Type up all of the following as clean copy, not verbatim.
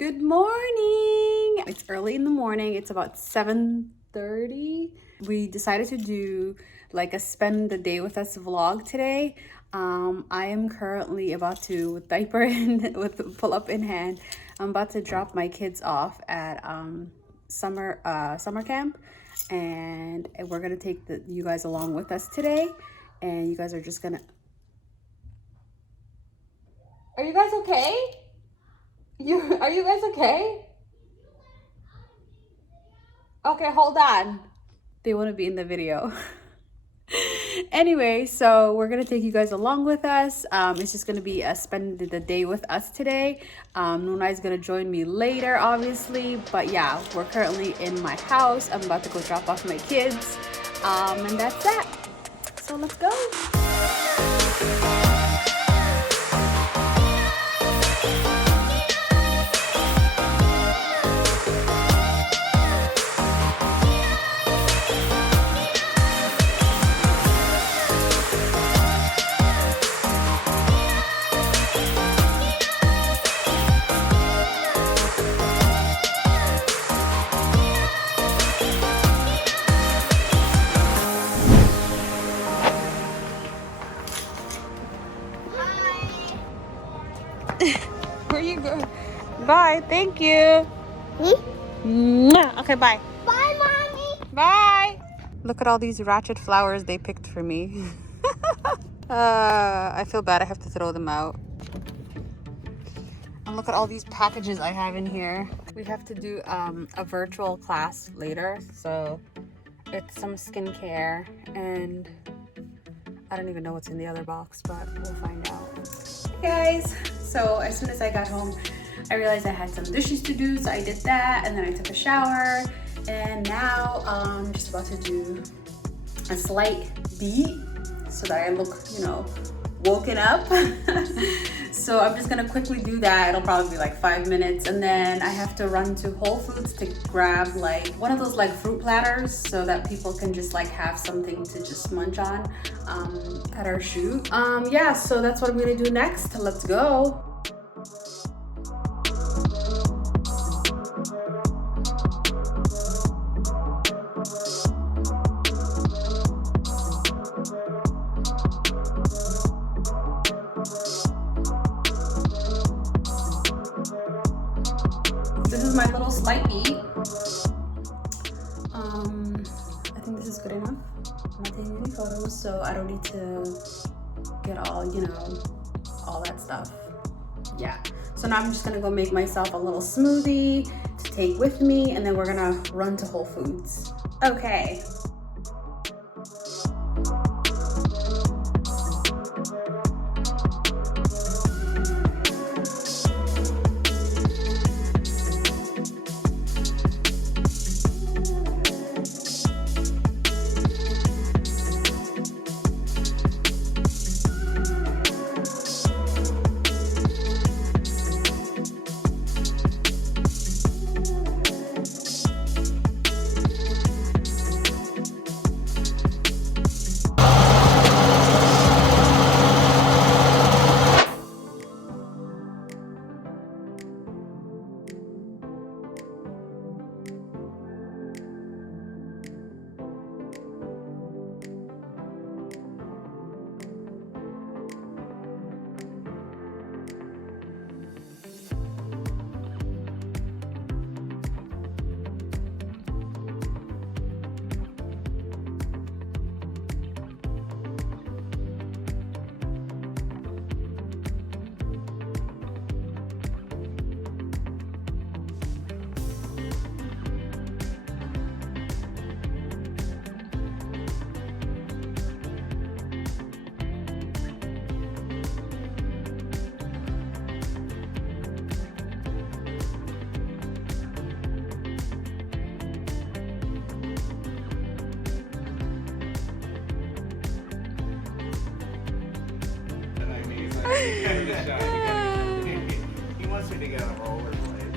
Good morning! It's early in the morning. It's about 7:30. We decided to do like a spend the day with us vlog today. I am currently about to, with diaper in, with pull up in hand, I'm about to drop my kids off at summer camp, and we're gonna take you guys along with us today. And you guys are just gonna. Are you guys okay? Are you guys okay? Okay, hold on. They want to be in the video. Anyway, so we're gonna take you guys along with us. It's just gonna be a spend the day with us today. Nuna is gonna join me later, obviously, but yeah, we're currently in my house. I'm about to go drop off my kids, and that's that. So let's go. Where you go? Bye. Thank you. Okay, bye. Bye, Mommy. Bye. Look at all these ratchet flowers they picked for me. I feel bad. I have to throw them out. And look at all these packages I have in here. We have to do a virtual class later, so it's some skincare, and I don't even know what's in the other box, but we'll find out. Hey guys, so as soon as I got home, I realized I had some dishes to do, so I did that, and then I took a shower, and now I'm just about to do a slight beat so that I look, woken up. So I'm just gonna quickly do that. It'll probably be like 5 minutes, and then I have to run to Whole Foods to grab like one of those like fruit platters so that people can just like have something to just munch on at our shoot. Yeah, so that's what I'm gonna do next. Let's go. This is my little slight beat. I think this is good enough. I'm not taking any photos, so I don't need to get all, all that stuff. Yeah. So now I'm just gonna go make myself a little smoothie to take with me, and then we're gonna run to Whole Foods. Okay. He wants me to get on rollerblades.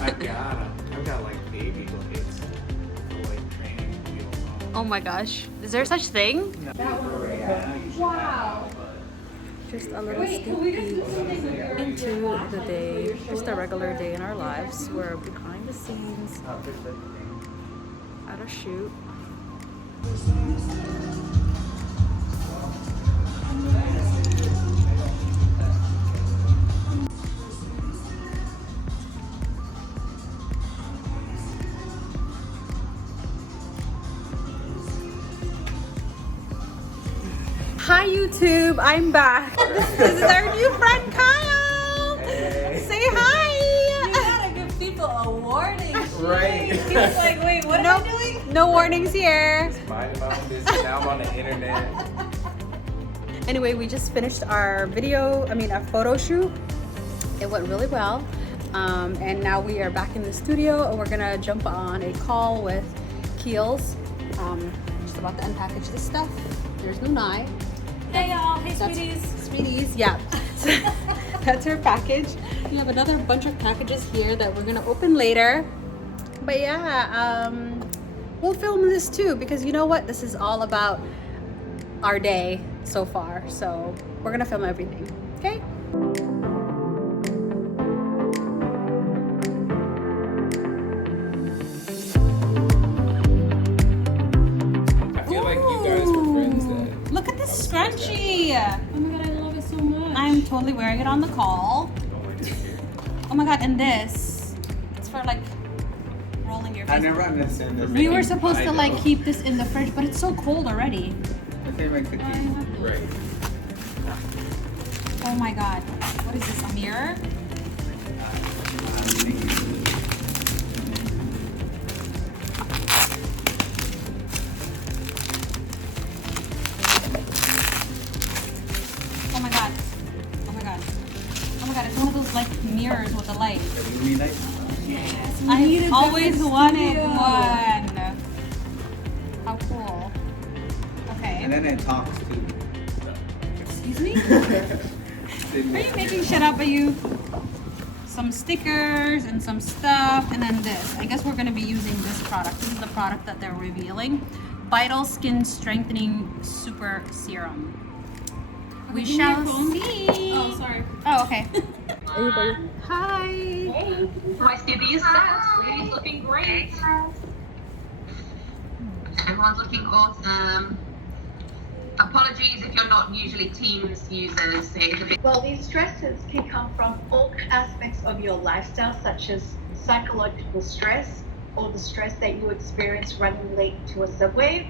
I've got them. I've got like baby blades for like training wheels on. Oh my gosh. Is there such thing? Yeah. Wow. Just a little sneak peek into the day, just a regular day in our lives. We're behind the scenes at a shoot. Hi YouTube, I'm back. This is our new friend Kyle. Hey. Say hi. You gotta give people a warning. Right. He's like, wait, what am I doing? No warnings here. Mind my own business. Now I'm on the internet. Anyway, we just finished our our photo shoot. It went really well. And now we are back in the studio and we're gonna jump on a call with Keels. Just about to unpackage this stuff. There's Nunai. Hey y'all, hey That's- sweeties. Sweeties, yeah. That's her package. We have another bunch of packages here that we're gonna open later. But yeah, we'll film this too because you know what? This is all about our day so far. So we're gonna film everything, okay? I feel like you guys were friends then. Look at this scrunchie. Oh my god, I love it so much. I'm totally wearing it on the call. Oh my god, and this, it's for like rolling your face. I never understood this. We were supposed to like keep this in the fridge, but it's so cold already. My favorite cookie. Right. Oh my god. What is this, a mirror? Oh my god. Oh my god. Oh my god, it's one of those like mirrors with the light. Yes, I've always wanted studio. one. How cool. Okay. And then it talks too. Excuse me? Are you making shit up? Are you? Some stickers and some stuff, and then this. I guess we're gonna be using this product. This is the product that they're revealing. Vital Skin Strengthening Super Serum. We Give me shall your phone. see. Oh, sorry. Oh, okay. Hi. Hey, my studios sweetie's looking great. Everyone's looking awesome. Apologies if you're not usually Teams users. It's a bit Well, these stresses can come from all aspects of your lifestyle, such as psychological stress or the stress that you experience running late to a subway,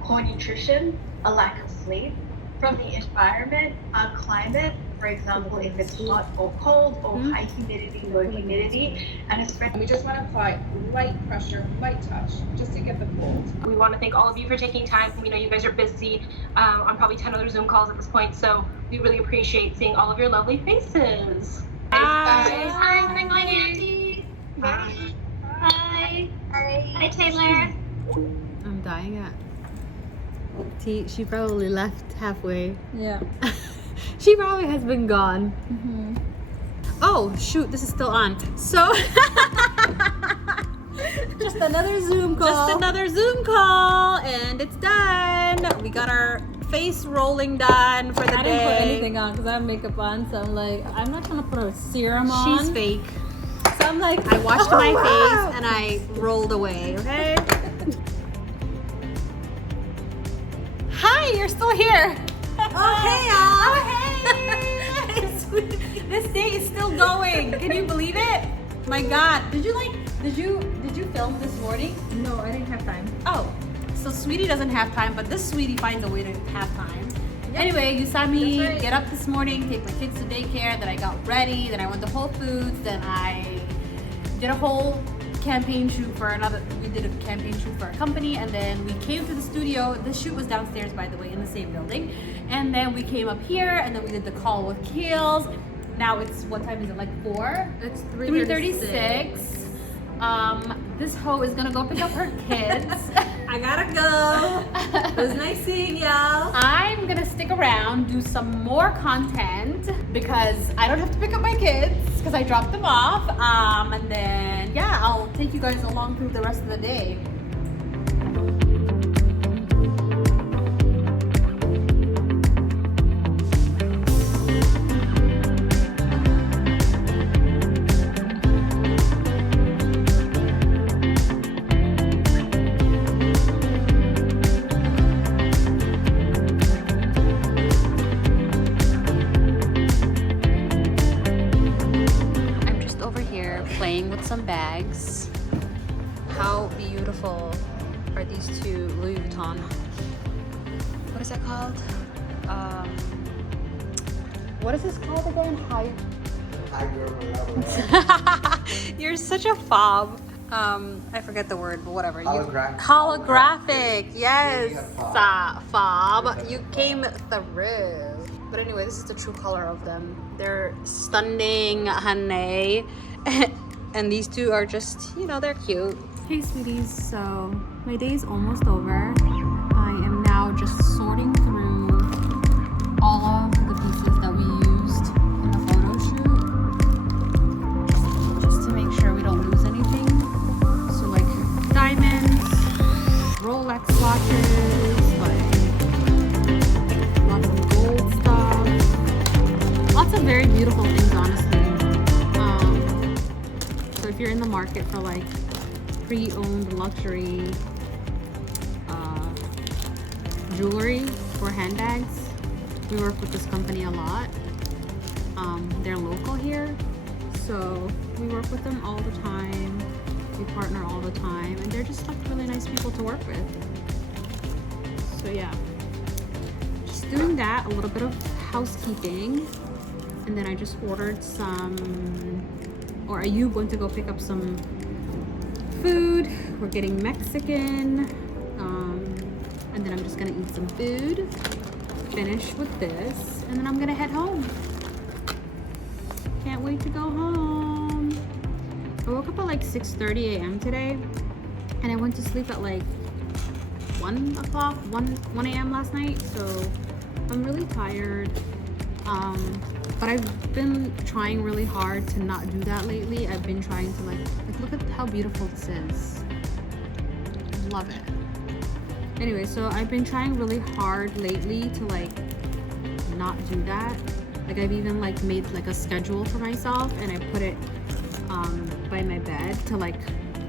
poor nutrition, a lack of sleep, from the environment, our climate, for example, if it's hot or cold or high humidity, low humidity, and especially We just want to apply light pressure, light touch, just to get the cold. We want to thank all of you for taking time. We know you guys are busy on probably 10 other Zoom calls at this point, so we really appreciate seeing all of your lovely faces. Hi. Hi, my auntie. Hi. Hi. Hi, Taylor. I'm dying at. She probably left halfway. Yeah. She probably has been gone. Mm-hmm. Oh shoot, this is still on. So Just another Zoom call. just another Zoom call and it's done. We got our face rolling done for the I day. didn't put anything on because I have makeup on, so I'm like, I'm not trying to put a serum on. She's fake. So I'm like, I washed oh, my wow. face and I rolled away, okay? Hi, you're still here. Oh, hey, y'all. Oh, hey. This day is still going. Can you believe it? My God. Did you film this morning? No, I didn't have time. Oh, so Sweetie doesn't have time, but this Sweetie finds a way to have time. Anyway, you saw me That's right. get up this morning, take my kids to daycare, then I got ready, then I went to Whole Foods, then I did a whole campaign shoot for we did a campaign shoot for a company, and then we came to the studio. The shoot was downstairs, by the way, in the same building. And then we came up here, and then we did the call with Keels. Now it's, what time is it, like 4? It's 3:36. This hoe is gonna go pick up her kids. I gotta go. It was nice seeing y'all. I'm gonna stick around, do some more content because I don't have to pick up my kids because I dropped them off. And then, yeah, I'll take you guys along through the rest of the day. it called? What is this called again? You're such a fob. I forget the word, but whatever. Holographic. Yes. Fob. You came through. But anyway, this is the true color of them. They're stunning, honey. And these two are just, you know, they're cute. Hey, sweeties. So my day's almost over. I am now just sorting through all of the pieces that we used in the photo shoot, just to make sure we don't lose anything. So like diamonds, Rolex watches, like lots of gold stuff, lots of very beautiful things, honestly. So if you're in the market for like pre-owned luxury jewelry or handbags, we work with this company a lot. They're local here, so we work with them all the time. We partner all the time, and they're just like really nice people to work with. So yeah, just doing that, a little bit of housekeeping, and then I just ordered some, or are you going to go pick up some food? We're getting Mexican, and then I'm just gonna eat some food, finish with this, and then I'm gonna head home. Can't wait to go home. I woke up at like 6:30 a.m. today, and I went to sleep at like 1 a.m. last night, so I'm really tired. But I've been trying really hard to not do that lately. I've been trying to like look at how beautiful this is. Love it. Anyway, so I've been trying really hard lately to like not do that. Like I've even like made like a schedule for myself, and I put it by my bed to like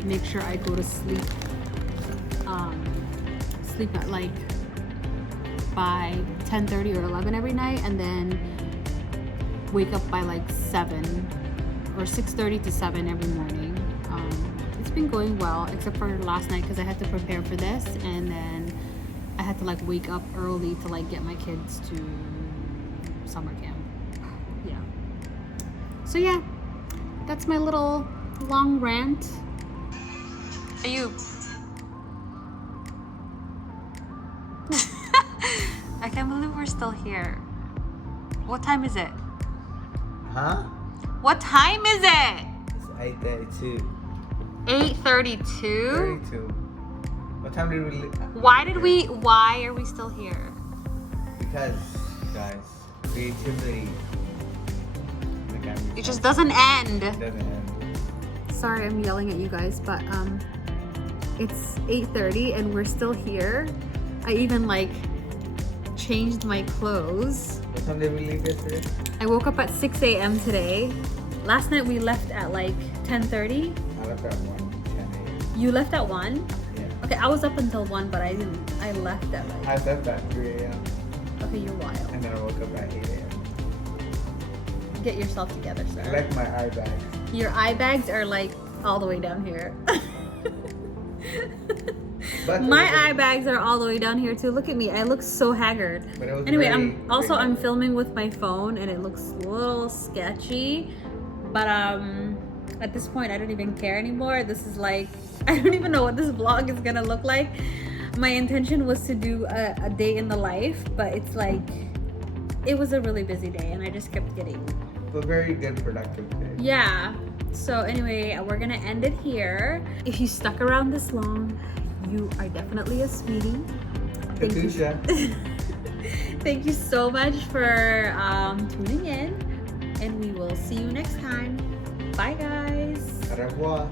make sure I go to sleep sleep at like by 10:30 or 11 every night, and then wake up by like 7 or 6:30 to 7 every morning. It's been going well, except for last night because I had to prepare for this, and then I had to like wake up early to like get my kids to summer camp. Yeah. So yeah, that's my little long rant. Ayub. I can't believe we're still here. What time is it? Huh? What time is it? It's 8:32. 8:32? 32. What time did we leave? Why are we still here? Because, guys, creativity. It just doesn't end. It doesn't end. Sorry, I'm yelling at you guys, but it's 8:30 and we're still here. I even like changed my clothes. What time did we leave yesterday? I woke up at 6 a.m. today. Last night we left at like 10:30. I left at 1:10 a.m. You left at 1? Yeah. Okay, I was up until 1, but I left at like... I left at 3 a.m. Okay, you're wild. And then I woke up at 8 a.m. Get yourself together, sir. I left my eye bag. Your eye bags are like all the way down here. But my eye bags are all the way down here too. Look at me. I look so haggard. But it was Anyway, very, I'm filming with my phone and it looks a little sketchy. But at this point I don't even care anymore. This is like, I don't even know what this vlog is gonna look like. My intention was to do a day in the life, but it's like, it was a really busy day and I just kept getting... A very good productive day. Yeah. So anyway, we're gonna end it here. If you stuck around this long, you are definitely a sweetie. Thank you. Thank you so much for tuning in, and we will see you next time. Bye guys. Au revoir.